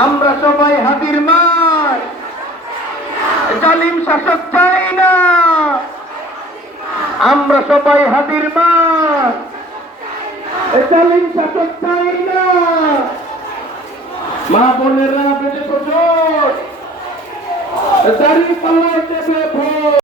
আমরা সবাই হাতির মার, জালিম শাসক চাই না। আমরা সবাই হাতির মার, জালিম শাসক চাই না। মা বোনেরা বেঁচে প্রচুর, দাঁড়িয়ে পাল্লা দেবে ভোট।